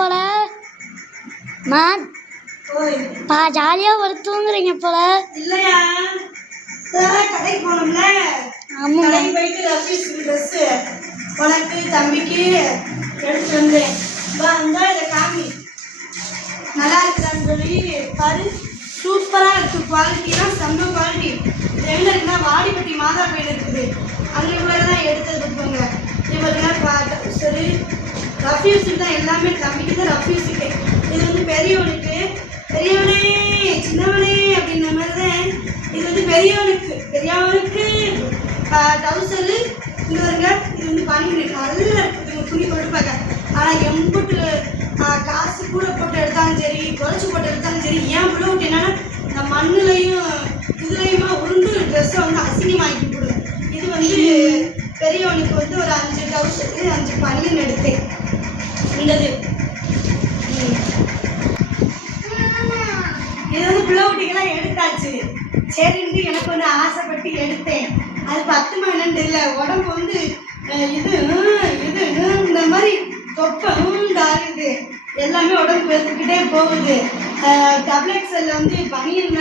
போல ஜாலியாக ஒரு தூங்குறீங்க போல. இல்லையா கடைக்கு போனோம்ல, கடைக்கு போயிட்டு ரஃபீஸ் ட்ரெஸ்ஸு உனக்கு தம்பிக்கு எடுத்துட்டு வந்தேன். வந்தா இதை காமி நல்லா இருக்கான்னு சொல்லி பாரு. சூப்பராக இருக்குது, குவாலிட்டிலாம் செம்ம குவாலிட்டி. இது எங்கே இருக்குன்னா வாடிப்பட்டி மாதா கோயில் இருக்குது, அங்கே கூட தான் எடுத்தது கொடுப்போங்க. இது பார்த்தீங்கன்னா சரி ரஃப்யூஸுக்கு தான் எல்லாமே, தம்பிக்கு தான் ரஃப்யூஸுக்கு. இது வந்து பெரியவனுக்கு, பெரியவனே சின்னவனே அப்படின்ற மாதிரி தான். இது வந்து பெரியவனுக்கு டவுசரு. இது வருங்க, இது வந்து பனி நல்லா இருக்குது துணி கொடுப்பாங்க. ஆனால் எம்புட்டு காசு கூட போட்டு எடுத்தாலும் சரி, குறைச்சி போட்டு எடுத்தாலும் சரி, ஏன் உள்ள விட்டு என்னன்னா இந்த மண்ணுலையும் இதுலையுமா உருண்டு ட்ரெஸ்ஸை வந்து அசிங்கமாக்கி போடுது. இது வந்து பெரியவனுக்கு வந்து ஒரு 5 டவுசரு 5 பனியன் எடுத்தேன். இந்தது இது வந்து பிள்ளைவுட்டிக்கெல்லாம் எடுத்தாச்சு. சரின்ட்டு எனக்கு வந்து ஆசைப்பட்டு எடுத்தேன். அது 10 என்னன்னு தெரியல. உடம்பு வந்து இது இந்த மாதிரி தொப்பை ஆகுது, எல்லாமே உடம்பு எடுத்துக்கிட்டே போகுது. டபுள் எக்ஸல்ல வந்து பனியன்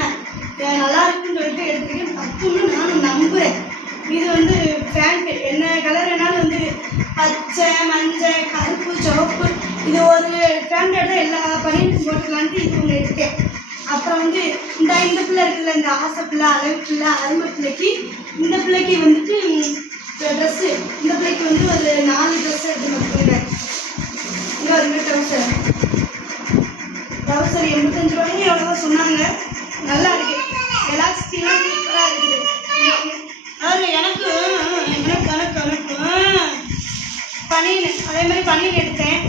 நல்லா இருக்குன்னு சொல்லிட்டு எடுத்துக்கிட்டு 10 நானும் நம்புகிறேன். இது வந்து பேண்ட்டு என்ன கலர் வேணாலும் வந்து பச்சை மஞ்சள் கருப்பு சிவப்பு, இது ஒரு பேண்ட் எடுத்தால் எல்லா பனியனுக்கும் போட்டுக்கலான்ட்டு இது ஒன்று எடுத்தேன். அப்புறம் வந்து இந்த பிள்ளை இருக்குல்ல, இந்த ஆசை பிள்ளை, அழகு பிள்ளை, அருமை பிள்ளைக்கு, இந்த பிள்ளைக்கு வந்துட்டு ட்ரெஸ்ஸு, இந்த பிள்ளைக்கு வந்து ஒரு 4 ட்ரெஸ் எடுத்து கொடுத்துருங்க. இங்கே ஒரு டவுசர் 85 ரூபாய்க்கு எவ்வளவோ சொன்னாங்க. நல்லா இருக்கு, எலாஸ்டிக்லாம் சூப்பராக இருக்குது. அதாவது எனக்கு பனியன் அதே மாதிரி பனியன் எடுத்தேன்.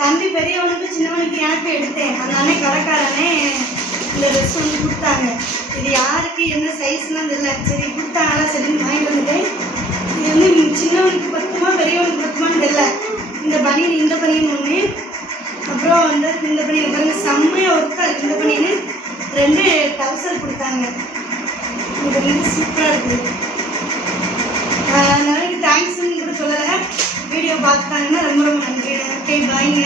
தம்பி பெரியவனுக்கு சின்னவனுக்கு எனக்கு எடுத்தேன். அந்த அண்ணே கடைக்காரனே இந்த ட்ரெஸ் வந்து கொடுத்தாங்க. இது யாருக்கு என்ன சைஸ்லாம் தெரியல, சரி கொடுத்தாங்களா சரின்னு வாங்கிட்டு வந்துட்டேன். இது வந்து சின்னவனுக்கு பத்துமா பெரியவனுக்கு பத்துமான்னு தெரியல. இந்த பனியன் ஒன்று, அப்புறம் வந்து இந்த பனியன் பாருங்க செம்மையாக ஒர்க்காக இருக்குது. இந்த பனியன் 2 டவுசர் கொடுத்தாங்க. இது வந்து சூப்பராக இருக்குது. நாளைக்கு தேங்க்ஸ்ன்னு கூட சொல்லலை. வீடியோ பார்த்துட்டாங்கன்னா ரொம்ப நன்றி. ஓகே பாய்ங்க.